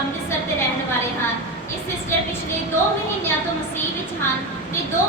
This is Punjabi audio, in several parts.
ਅੰਮ੍ਰਿਤਸਰ ਦੇ ਰਹਿਣ ਵਾਲੇ ਹਨ। ਇਸ ਸਿਸਟਰ ਪਿਛਲੇ 2 ਮਹੀਨਿਆਂ ਤੋਂ ਮਸੀਹ ਵਿੱਚ ਹਨ ਤੇ 2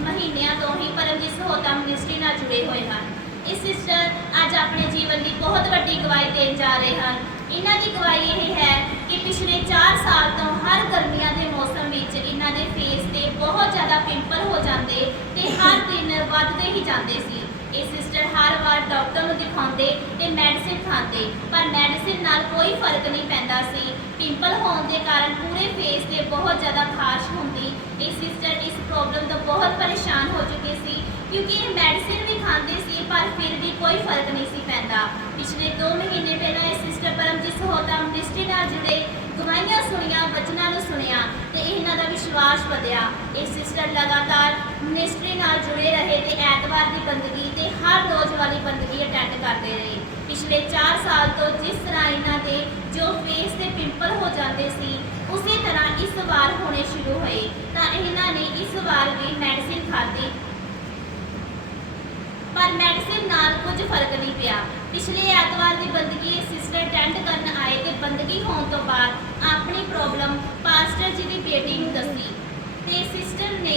ਮਹੀਨਿਆਂ ਤੋਂ ਹੀ ਪਰਮਜੀਤ ਸਹੋਤਾ ਮਿਨਿਸਟਰੀ ਨਾਲ ਜੁੜੇ ਹੋਏ ਹਨ। ਇਸ ਸਿਸਟਰ ਅੱਜ ਆਪਣੇ ਜੀਵਨ ਦੀ ਬਹੁਤ ਵੱਡੀ ਗਵਾਹੀ ਦੇਣ ਜਾ ਰਹੇ ਹਨ। ਇਹਨਾਂ ਦੀ ਗਵਾਹੀ ਇਹ ਹੈ ਕਿ ਪਿਛਲੇ 4 ਸਾਲ ਤੋਂ ਹਰ ਗਰਮੀਆਂ ਦੇ ਮੌਸਮ ਵਿੱਚ ਇਹਨਾਂ ਦੇ ਫੇਸ ਤੇ ਬਹੁਤ ਜ਼ਿਆਦਾ ਪਿੰਪਲ ਹੋ ਜਾਂਦੇ ਤੇ ਹਰ ਦਿਨ ਵੱਧਦੇ ਹੀ ਜਾਂਦੇ ਸੀ। ਇਹ ਸਿਸਟਰ ਹਰ ਵਾਰ ਡਾਕਟਰ ਨੂੰ ਦਿਖਾਉਂਦੇ ਤੇ ਮੈਡੀਸਿਨ ਖਾਂਦੇ, ਪਰ ਮੈਡੀਸਿਨ ਨਾਲ ਕੋਈ ਫ਼ਰਕ ਨਹੀਂ ਪੈਂਦਾ ਸੀ। ਪਿੰਪਲ ਹੋਣ ਦੇ ਕਾਰਨ ਪੂਰੇ ਫੇਸ ਤੇ ਬਹੁਤ ਜ਼ਿਆਦਾ ਖਾਰਸ਼ ਹੁੰਦੀ। ਇਹ ਸਿਸਟਰ ਇਸ ਪ੍ਰੋਬਲਮ ਤੋਂ ਬਹੁਤ ਪਰੇਸ਼ਾਨ ਹੋ ਚੁੱਕੇ ਸੀ, ਕਿਉਂਕਿ ਇਹ ਮੈਡੀਸਿਨ ਵੀ ਖਾਂਦੇ ਸੀ, ਪਰ ਫਿਰ ਵੀ ਕੋਈ ਫ਼ਰਕ ਨਹੀਂ ਸੀ ਪੈਂਦਾ। ਪਿਛਲੇ 2 ਮਹੀਨੇ ਪਹਿਲਾਂ ਇਹ ਸਿਸਟਰ ਪਰਮਜੀਤ ਸਹੋਤਾ ਮਿਨਿਸਟਰੀ ਨਾਲ ਜੁੜੇ ਗਵਾਹੀਆਂ ਸੁਣੀਆਂ ਬਚਨਾਂ ਨੂੰ ਸੁਣਿਆ ਤੇ ਇਹਨਾਂ ਦਾ ਵਿਸ਼ਵਾਸ ਵਧਿਆ। ਇਹ ਸਿਸਟਰ ਲਗਾਤਾਰ ਮਿਨਿਸਟਰੀ ਨਾਲ ਜੁੜੇ ਰਹੇ ਤੇ ਐਤਵਾਰ ਦੀ ਬੰਦਗੀ ਤੇ ਹਰ ਰੋਜ਼ ਵਾਲੀ ਬੰਦਗੀ ਅਟੈਂਡ ਕਰਦੇ ਰਹੇ। ਪਿਛਲੇ 4 ਸਾਲ ਤੋਂ ਜਿਸ ਤਰ੍ਹਾਂ ਇਹਨਾਂ ਦੇ ਜੋ ਫੇਸ ਤੇ ਪਿੰਪਲ ਹੋ ਜਾਂਦੇ ਸੀ, ਉਸੇ ਤਰ੍ਹਾਂ ਇਸ ਵਾਰ ਹੋਣੇ ਸ਼ੁਰੂ ਹੋਏ। ਤਾਂ ਇਹਨਾਂ ਨੇ ਇਸ ਵਾਰ ਵੀ ਮੈਡੀਸਿਨ ਖਾਧੀ। ਪਰ ਮੈਡੀਸਿਨ ਨਾਲ ਕੁਝ ਫ਼ਰਕ ਨਹੀਂ ਪਿਆ। ਪਿਛਲੇ ਐਤਵਾਰ ਦੀ ਬੰਦਗੀ ਸਿਸਟਰ ਅਟੈਂਡ ਕਰਨ ਆਏ ਤੇ ਬੰਦਗੀ ਹੋਣ ਤੋਂ ਬਾਅਦ ਆਪਣੀ ਪ੍ਰੋਬਲਮ ਪਾਸਟਰ ਜੀ ਦੀ ਬੇਟੀ ਨੂੰ ਦੱਸੀ। ਤੇ ਸਿਸਟਰ ਨੇ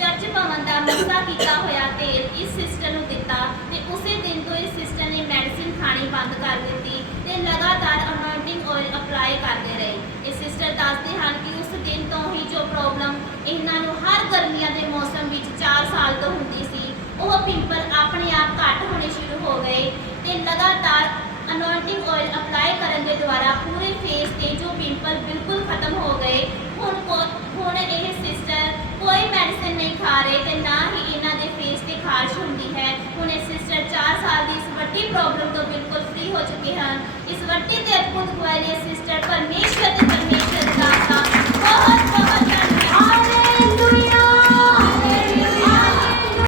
ਚਰਚ ਭਵਨ ਦਾ ਮਸਾ ਕੀਤਾ ਹੋਇਆ ਤੇਲ ਇਸ ਸਿਸਟਰ ਨੂੰ ਦਿੱਤਾ ਤੇ ਉਸੇ ਦਿਨ ਤੋਂ ਇਸ ਸਿਸਟਰ ਨੇ ਮੈਡੀਸਿਨ ਖਾਣੀ ਬੰਦ ਕਰ ਦਿੱਤੀ ਤੇ ਲਗਾਤਾਰ ਅਨੋਇੰਟਿੰਗ ਆਇਲ ਅਪਲਾਈ ਕਰਦੇ ਰਹੇ। ਇਹ ਸਿਸਟਰ ਦੱਸਦੇ ਹਨ ਕਿ ਉਸ ਦਿਨ ਤੋਂ ਹੀ ਜੋ ਪ੍ਰੋਬਲਮ ਇਹਨਾਂ ਨੂੰ ਹਰ ਗਰਮੀਆਂ ਦੇ ਮੌਸਮ ਵਿੱਚ 4 ਸਾਲ ਤੋਂ ਹੁੰਦੀ ਸੀ, ਉਹ ਪਿੰਪਲ ਆਪਣੇ ਆਪ ਘੱਟ ਹੋਣੇ ਸ਼ੁਰੂ ਹੋ ਗਏ ਤੇ ਲਗਾਤਾਰ ਅਨੋਇੰਟਿੰਗ ਆਇਲ ਅਪਲਾਈ ਕਰਨ ਦੇ ਦੁਆਰਾ ਪੂਰੇ ਫੇਸ ਤੇ ਜੋ ਪਿੰਪਲ ਬਿਲਕੁਲ ਖਤਮ ਹੋ ਗਏ ਹੁਣ ਕੋ- ਹੁਣ ਇਹ ਸਿਸਟਰ ਕੋਈ ਮੈਡੀਸਿਨ ਨਹੀਂ ਖਾ ਰਹੇ ਤੇ ਨਾ ਹੀ ਇਹਨਾਂ ਦੇ ਫੇਸ ਤੇ ਖਾਰਸ਼ ਹੁੰਦੀ ਹੈ ਹੁਣ ਇਹ ਸਿਸਟਰ 4 ਸਾਲ ਦੀ ਇਸ ਵੱਡੀ ਪ੍ਰੋਬਲਮ ਤੋਂ ਬਿਲਕੁਲ ਫ੍ਰੀ ਹੋ ਚੁੱਕੇ ਹਨ ਇਸ ਵੱਡੀ ਤੇ ਅਦਭੁਤ ਗਵਾਹੀ ਲਈ ਸਿਸਟਰ ਪਰਮੇਸ਼ਵਰ ਦੇ